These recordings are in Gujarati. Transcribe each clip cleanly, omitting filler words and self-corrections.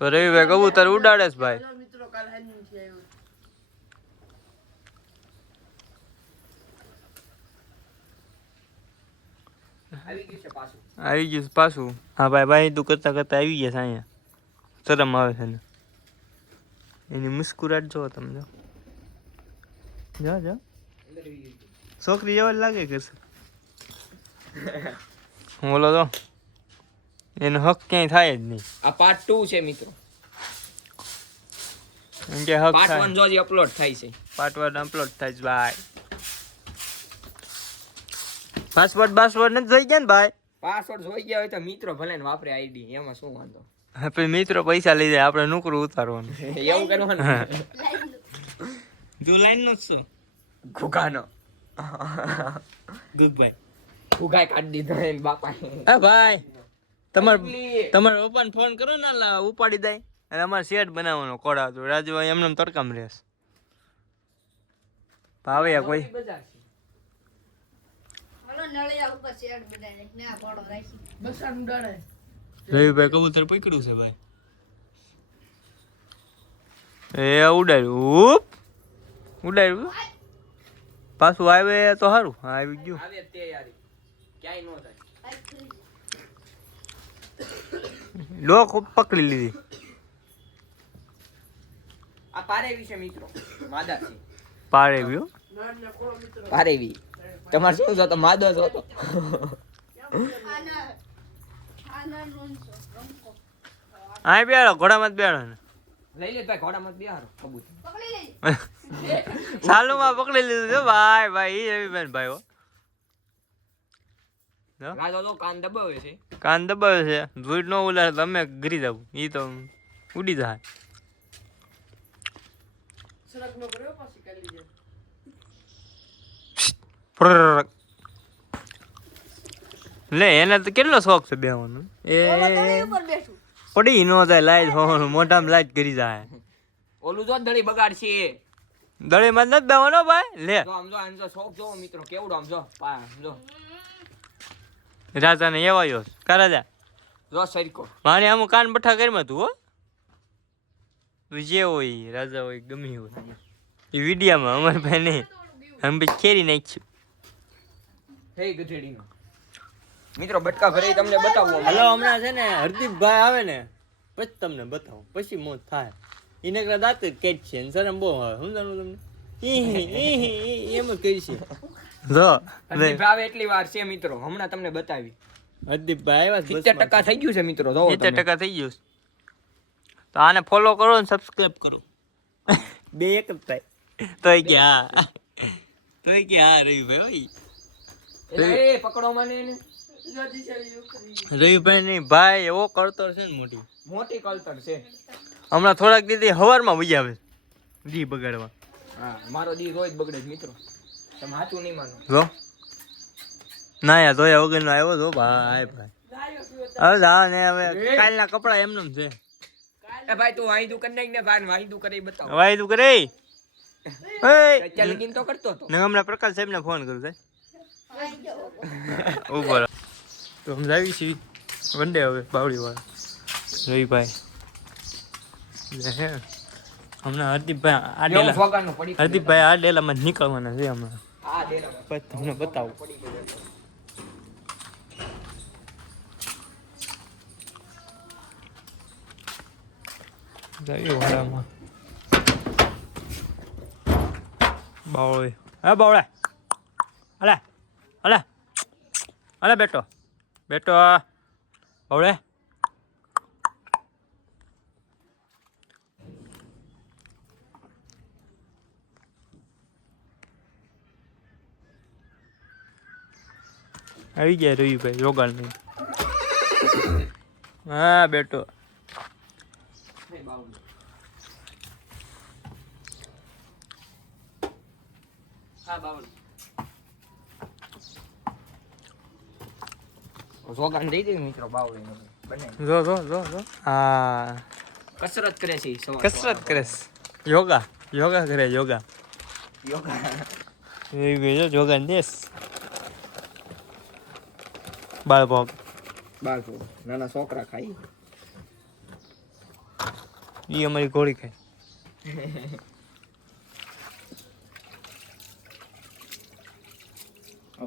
તો રવિભાઈ કબૂતર ઉડાડે છે ભાઈ. આવી ગયું છે પાછું. હા ભાઈ ભાઈ તું કરતા કરતા આવી ગયા છે અહીંયા. શરમ આવે છે ને એની મુસ્કુરાટ જો તમે. જા જા છોકરી એવા લાગે કે હું બોલો તો એનો હક ક્યાંય થાય જ નહીં. આ પાર્ટ 2 છે મિત્રો. એમ કે હક પાર્ટ થાય. 1 જોજી અપલોડ થાય છે. પાર્ટ 1 અપલોડ થાય છે ભાઈ. પાસવર્ડ નથી જોઈ ગયા ને ભાઈ. પાસવર્ડ જોઈ ગયા હોય તો મિત્રો ભલે ને વાપરે આઈડી, એમાં શું વાંધો. આપણે મિત્રો પૈસા લઈ જાય, આપણે નોકરું ઉતારવાનું. એવું કરવાનું. જો લાઈન નો શું ઘુઘાનો ગુડ ભાઈ ઘુઘાય કાઢી દીધો એને બાપા. હા ભાઈ તમારા પપ્પાને ફોન કરો ને ઉપાડી દે. અને અમારે શેડ બનાવવાનો કોડા તો રાજુભાઈ એમને તડકામ રહેશે. ભાવે કોઈ રવિભાઈ કબૂતર પકડ્યું છે ભાઈ. એ ઉડાડ્યું ઉડાડ્યું પાછું આવે તો સારું. આવી ગયું આવે તે યારી ક્યાંય નો થાય. લોક પકડી લીધી. આ પારેવી છે મિત્રો, માદા છે. પારેવી પારેવી તમારે શું છો તો માદો છો તો. આ બેડો ઘોડામાં જ બેડો ને લઈ લે ભાઈ, ઘોડામાં બેહારો કબૂતર. સાલુમાં પકડી લીધું છે ભાઈ. ભાઈ રવિભાઈ ભાઈ હો રાજો તો કાન દબાવે છે. કાન દબાવે છે. ધૂળ ન ઉલાડે તો અમે ગરી જવું. એ તો ઉડી જાય. લે એને તો કેટલો શોખ છે બેવાનો. એ પડી ન જાય લાઈટ હોવાનું મોઢામાં લાઈટ કરી જાય. ઓલું જો દળી બગાડશે. દળીમાં નથી બેવાનો ભાઈ. લે જો આમ જો આમ જો શોખ જો મિત્રો કેવડો આમ જો આમ જો રાજાને એવાયો કા રાજા જો સરકો મારે આમ કાન બઠા કરીમાં તું હો. જે હોય રાજા હોય ગમે હોય એ વિડીયામાં અમારે ભાઈ નહીં અમે ખેરી નાખ્યું. હે ગધેડીનો મિત્રો બટકા ભરી તમને બતાવું. હલો હમણાં છે ને હરદીપભાઈ આવે ને પછી તમને બતાવું. પછી મોત થાય. એને દાંત જ કેટ છે શરમ બહુ આવે. સમજાણું તમને એમ જ કરી છે. જો આવે એટલી વાર છે મિત્રો, હમણાં તમને બતાવી. હરદીપભાઈ આવ્યા 70% થઈ ગયું છે મિત્રો. જો 70% થઈ ગયું. તો આને ફોલો કરો ને સબસ્ક્રાઇબ કરો. બે એક જ થાય. તોય કે હા રવિભાઈ એ પકડો મને એને. રવિભાઈ નહીં ભાઈ એવો કરતો છે ને મોટી કલ્તર છે. હમણાં થોડાક દીધી હવારમાં વહી આવે દી બગાડવા. હા મારો દી રોજ બગડે છે મિત્રો, તમે સાચું નહીં માનો. જો ના યાર ધોયા વગરનો આવ્યો તો ભાઈ હવે જા ને હવે કાલના કપડા એમનેમ છે. એ ભાઈ તું વાયદું કરી નાખ ને ભાઈ, વાયદું કરી બતાવ. વાયદું કરે ચાલ લગીન તો કરતો હતો ને. હમણાં પ્રકાશ સાહેબ ને ફોન કરું છે ઉપર તો સમજાવી છીએ વંડે હવે બાવળી વાળા રવિભાઈ હમણાં હરદીપભાઈ આ ડેલામાં નીકળવાના છે હમણાં. પછી તમને બતાવું. વાડામાં બાવળી હા બાવળા અલે અલે અલે બેટો બાવળે આવી ગયા રવિભાઈ યોગાળ નહીં. હા બેટો જોગાન દઈ દે મિત્રો બાવળી બને. જો હા કસરત કરે છે. કસરત કરે યોગા કરે યોગા જોગાન દેશ બાળકો નાના છોકરા ખાઈ. એ અમારી ઘોડી ખાય.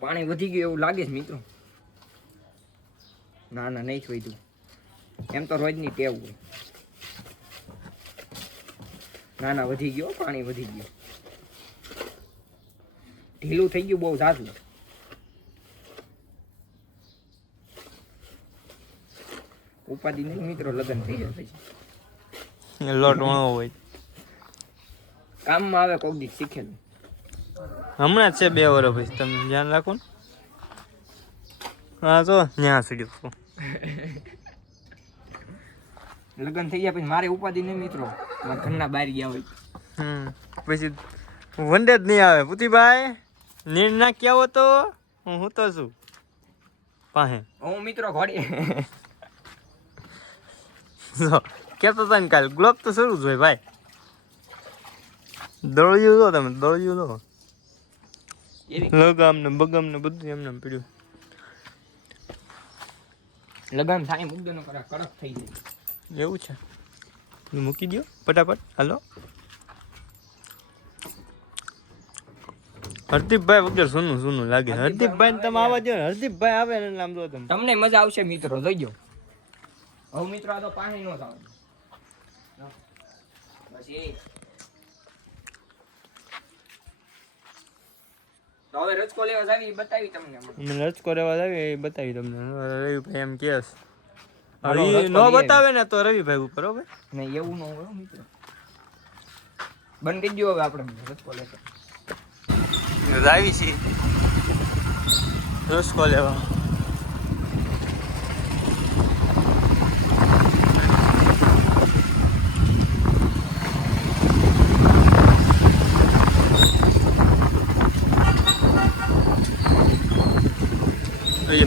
પાણી વધી ગયું એવું લાગે છે મિત્રો. ના ના નહીં વધ્યું, એમ તો રોજની ટેવ હોય. ના ના વધી ગયો, પાણી વધી ગયું, ઢીલું થઈ ગયું બહુ ઝાઝું. ઉપાધિ નહીં મિત્રો, લગ્ન થઈ જાય પછી લોટ વણો હોય, કામમાં આવે કોક દી શીખેલું. હમણાં જ છે 2 વર્ષ પછી, તમે ધ્યાન રાખો ને. હા તો ન્યા સીડ્યું લગ્ન થઈ ગયા પછી મારે ઉપાધિ નહીં મિત્રો, મારા ઘરના બહાર ગયા હોય. પછી વંડે જ નહીં આવે. પુતીભાઈ નીર ના ક્યાં તો હું તો છું પાસે. હું મિત્રો ઘોડી કેતો હતા ને કાલ ગ્લોબ તો શરૂ જ હોય ભાઈ. દોડ્યું તો તમે, દોડ્યું તો લગામ ને બગામ ને બધું એમને પીડ્યું. લગામ થાય મુદ્દો નો કરા કડક થઈ જાય. એવું છે, મૂકી દો ફટાફટ. હાલો હરદીપભાઈ વગર સોનું સોનું લાગે. હરદીપભાઈ ને તમે આવવા દો ને, હરદીપભાઈ આવે ને આમ જો તમે, તમને મજા આવશે મિત્રો, જોઈજો. હવે મિત્રો આ તો પાણી નો થાવ પછી. તો હવે રચકો લેવા જાવી બતાવી તમને. અમે રચકો લેવા જાવી એ બતાવી તમને. રવિભાઈ એમ કેસ હવે નો બતાવે ને તો રવિભાઈ ઉપર બરોબર. નહીં એવું ન હોય મિત્રો, બંધ કરી દો હવે આપણે રચકો લેતા. આવી છે રસકો લેવા.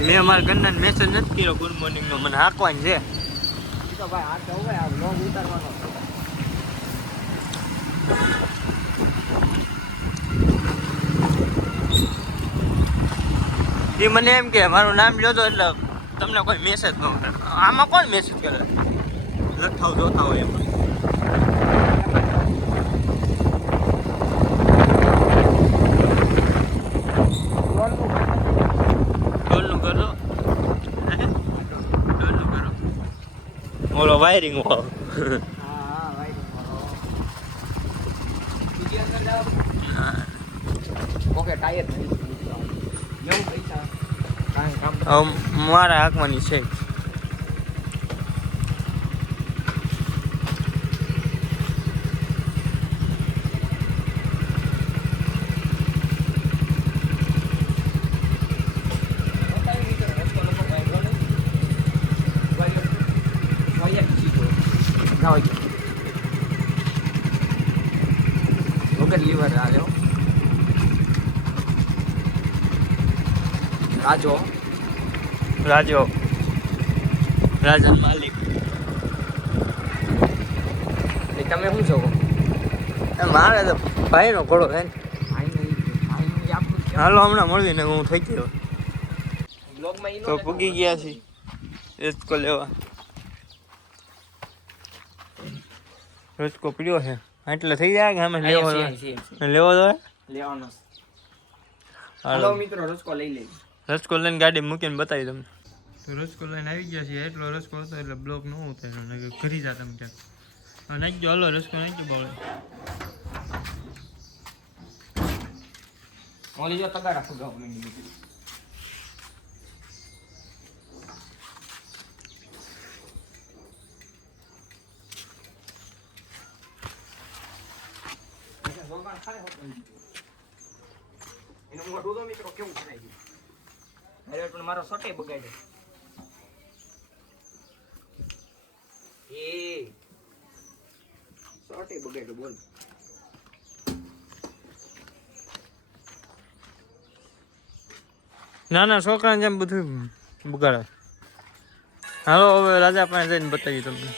મેં અમારા ઘરના મેસેજ નથી કર્યો ગુડ મોર્નિંગ નો, મને હાંકવાનું છે. તો ભાઈ આ તો હવે આ લોગ ઉતારવાનો. એ મને એમ કે મારું નામ લ્યો તો એટલે તમને કોઈ મેસેજ ન કરે. આમાં કોણ મેસેજ કરે? લખાવ જોતા હોય એમાં. ડોલનું કરો, ડોલનું કરો. ઓલો વાયરિંગ વાળો. હા ભાઈ બીજી અંદર જાવ. ઓકે ટાયર નહીં એવું પૈસા કામ મારા હાંકવાની છે. વગર લીવર આવ્યો રાજો રાજો રાજા માલિક. તમે શું છો? મારે તો ભાઈનો ઘોડો છે ને. આપણું હાલો હમણાં મળવી ને હું થઈ ગયો. બ્લોગમાં તો પૂગી ગયા છીએ રસકો લેવા. રસકો પીડ્યો છે એટલે થઈ જાય કે અમે લેવો લેવો જોઈએ લેવાનો. હાલો મિત્રો રસકો લઈ લઈ. રસકો લઈને ગાડી મૂકીને બતાવી તમને. તો રસકો લઈને આવી ગયા છીએ. એટલો રસકો હતો એટલે બ્લોક ન ઉતાર્યો, ઘરી જા તમે ક્યાંક. હવે નાખજો, હલો રસકો નાખજો બાવળે. ઓલી જો તગાડા ફુગાવ માંડી. એનો મોઢું તો મિત્રો કેવું થાય છે. અરે પણ મારો સોટે બગાડે. એ સોટે બગાડે બોલ. નાના છોકરાને જેમ બધું બગાડે. હાલો હવે રાજા પાસે જઈને બતાવી તમને.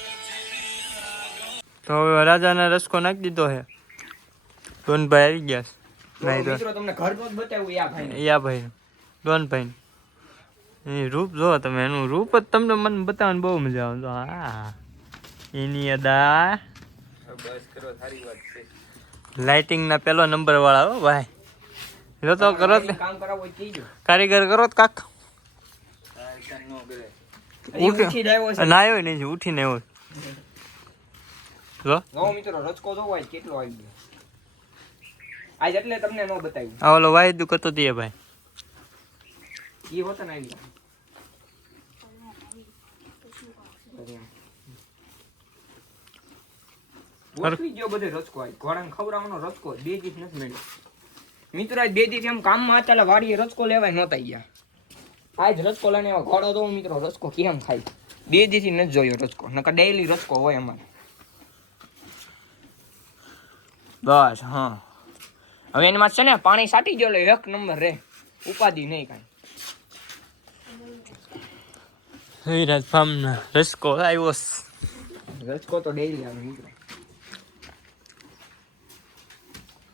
તો હવે રાજાને રસકો નાખી દીધો છે. ડોનભાઈ આવી ગયા છે. મિત્રો તમને ઘર તો બતાવ્યું યા ભાઈ. યા ભાઈ ડોનભાઈ એ રૂપ જો તમે, એનું રૂપ જ તમને મને બતાવવાની બહુ મજા આવે. હા એની અદા બસ કરો સારી વાત છે. લાઇટિંગ ના પેલો નંબર વાળા હો ભાઈ. જો તો કરો જ. કામ કરાવો હોય કીજો. કારીગર કરો જ કાક. કાઈ નો કરે. ઉઠી આવ્યો છે. ના આવ્યો નહીં ઉઠીને આવ્યો. જો નવો મિત્રો રચકો જોવો આજ કેટલો આવી ગયો. આજ એટલે તમને નો બતાવ્યું. આ ઓલો વાયદું કરતો દે ભાઈ. ઈ હોતો ને આવી ગયા. ઓળખી ગયો બધે રચકો આજ. ઘોડાને ખવડાવવાનો રચકો 2 દિવસ નથી મળ્યો. મિત્રો આજ 2 દિવસ એમ કામમાં હતા વાડીએ રચકો લેવાય નહોતા ગયા. આજ રચકો લઈને એવા ઘોડો દો મિત્રો રચકો કેમ ખાય 2 દિવસથી નથી જોયો રચકો નકર ડેઈલી રચકો હોય અમારે. બસ હા હવે એમાં છે ને પાણી સાટી ગયો એક નંબર રે ઉપાધિ નહીં કાંઈ. વિરાજ ફાર્મ ના રસકો આવ્યો. રચકો તો ડેઈલી આવે મિત્રો.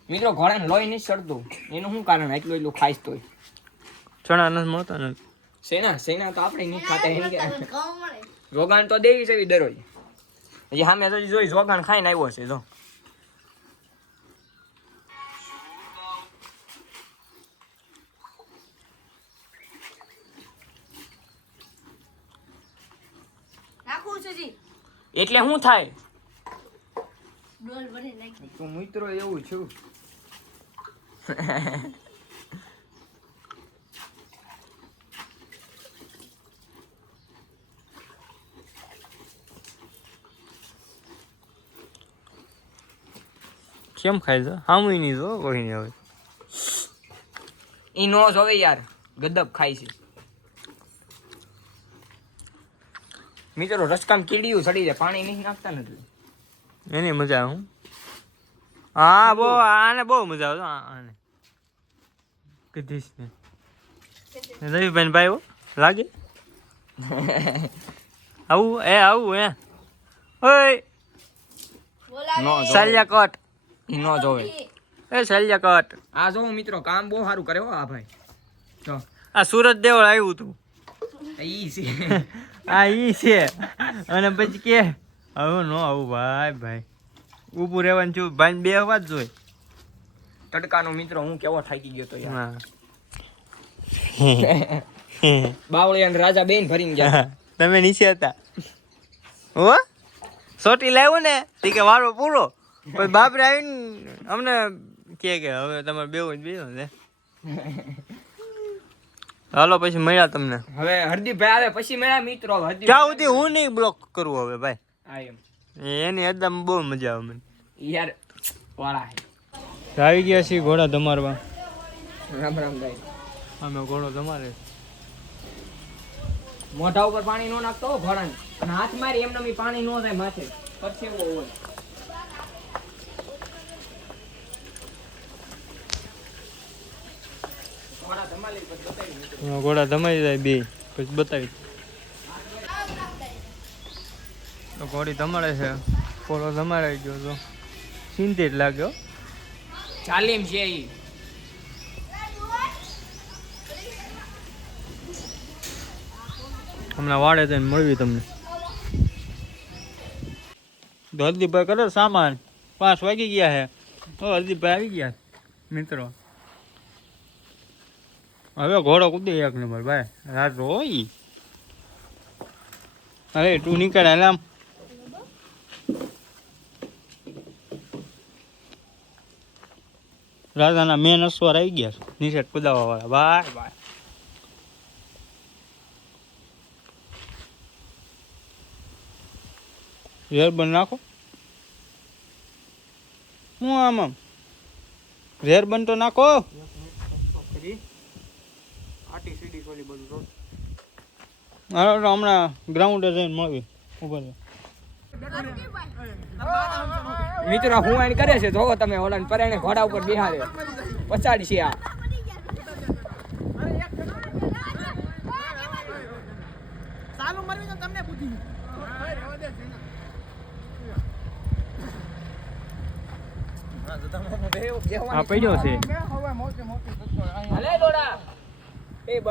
મિત્રો ઘોડાને લોહી નહીં ચડતું એનું શું કારણ એટલું ખાઈશ તોય ચણા નથી મળતો ને. સેના તો આપણે નહીં ખાતા એમ કે જોગાણ તો દેવી છે દરરોજ. હજી સામે જોઈ જોગાણ ખાઈને આવ્યો છે જો. એટલે શું થાય તું મિત્રો એવું છું. કેમ ખાય છે હામુય નહીં જો કોઈ નહીં હવે. ઈ નો જોવે યાર ગદબ ખાય છે. મિત્રો રસકામ કીડીયું ચડી જાય પાણી નહીં નાખતા નથી એની મજા આવે હું. હા બહુ આને બહુ મજા આવે આને કીધીશ ને રવિભાઈ ભાઈ લાગે આવું આવું ઓય નો સાલિયા કટ ઈ નો જોવે સાલિયા કટ. આ જો મિત્રો કામ બહુ સારું કરે હો આ ભાઈ. તો આ સુરત દેવળ આવ્યું તું ઈ છે આ ઈ છે અને પછી કે હવે નો આવું ભાઈ ઊભું રહેવાનું છું ભાઈ બે અવાજ જોઈ તડકાનો મિત્રો હું કેવો થાકી ગયો તો યાર. હા બાવળી અને રાજા બેન ભરીને ગયા. તમે નીચે હતા હો સોટી લાવ્યો ને તી કે વારો પૂરો પછી બાપરે આવીને અમને કે હવે તમારે બેવું જ બેસો ને. હાલો પછી મળ્યા તમને. હવે હરદીપભાઈ આવે પછી મળ્યા મિત્રો. ક્યાં સુધી હું નહીં બ્લોક કરું હવે ભાઈ. આ એમ એની એકદમ બહુ મજા આવે મને યાર વાળા આવી ગયા છીએ ઘોડા ધમારવા. રામ રામ ભાઈ. અમે ઘોડો ધમારે મોઢા ઉપર પાણી નો નાખતો હો ઘોડાને અને હાથ મારી એમને મી પાણી નો થાય માથે પરસેવો હોય. ઘોડા ધમાલી પછી બતાવી મિત્રો. ઘોડા ધમાઈ જાય બે પછી બતાવી તો ઘોડી ધમાડે છે. ઘોડો ધમાડાઈ ગયો તો ચિંતિત લાગ્યો. ચાલીમ છે ઈ. હમણાં વાડે જઈને મળવી તમને. તો હરદીપભાઈ કરે સામાન 5 વાગી ગયા છે તો હરદીપભાઈ આવી ગયા મિત્રો. હવે ઘોડો કૂદી 1 નંબર ભાઈ રાત હોય. અરે તું નીકળ આમ રાજાના મેન અશ્વર આવી ગયા છે નીચે કુદાવા વાળા ભાઈ ભાઈ. રેર બન નાખો હું આમ રેર બન તો નાખો. હમણાં ગ્રાઉન્ડે જઈને મળવી ઉપર મિત્રો હું આને કરે છે જોવો તમે ઓલાને પરાણે ઘોડા ઉપર બેહારે પછાડી છે આ. ચાલુ મરવી તો તમને પૂછી આ પડ્યો છે. હાલે દોડા એ